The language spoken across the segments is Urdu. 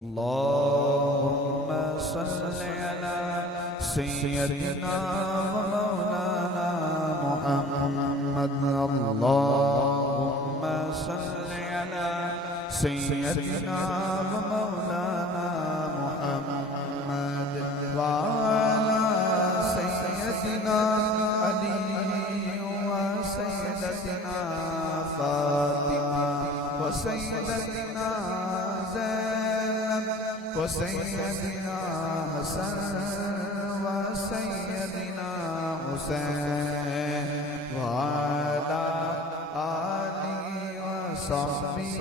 اللهم صل على سيدنا ومولانا محمد. اللهم صل على سيدنا ومولانا محمد وعلى سيدنا علي وسيدتنا فاطمة وسيدتنا وسيدنا حسن وسيدنا حسين وعلى آله وصحبه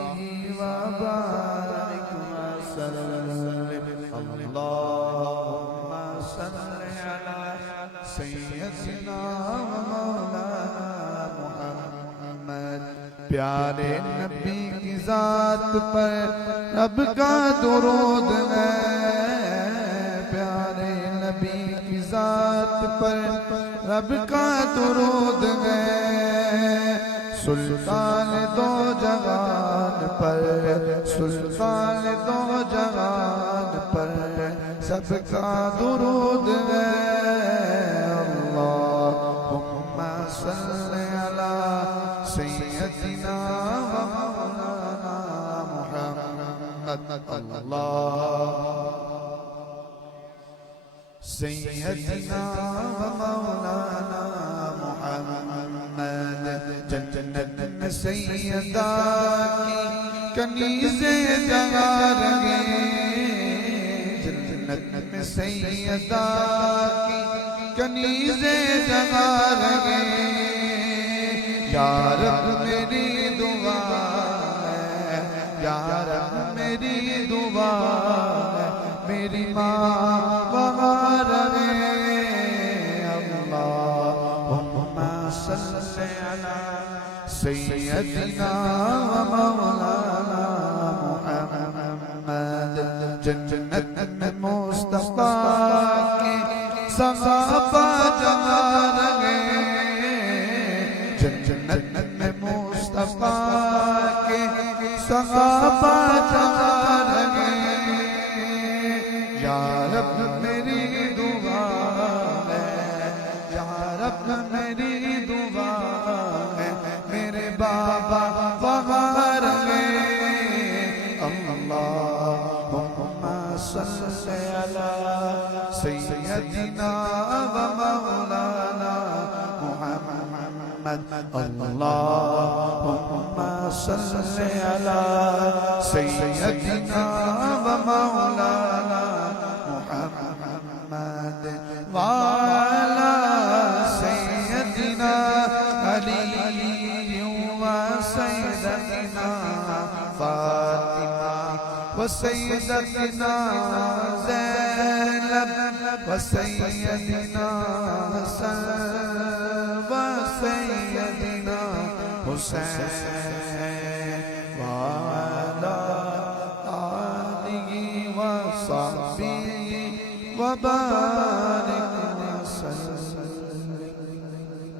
وبارك وسلم. اللهم صل على سيدنا ومولانا محمد. پیارے نبی کی ذات پر رب کا درود ہے. پیارے نبی کی ذات پر رب کا درود ہے. سلطان دو جہان پر سلطان دو جہان پر سب کا درود ہے. اللہم صل علی سیدنا و مولانا محمد. سیدنا و مولانا محمد. جنت میں سیدہ کی کنیزیں جگا رہے. جنت میں سیدہ کی کنیزیں جگا رہے. یا رب میری دعا ہے, یا رب میری دعا ہے, میری ماں وہاں رہے. اللہم صل علی سیدنا و مولانا محمد. جنت میں مصطفیٰ کے صحابہ جگا رہے. جنت میں مصطفیٰ کے صحابہ جگا رہے. یا رب میری دعا ہے, یا رب میری دعا ہے, میرے بابا وہاں رہے. اللہم صل علی سیدنا و مولانا محمد. اللہم صل علی سیدنا و مولانا محمد وعلی سیدنا علی وسیدتنا فاطمہ وسیدتنا زینب وسیدنا حسن وسیدنا حسین وعلى آله وصحبه وبارك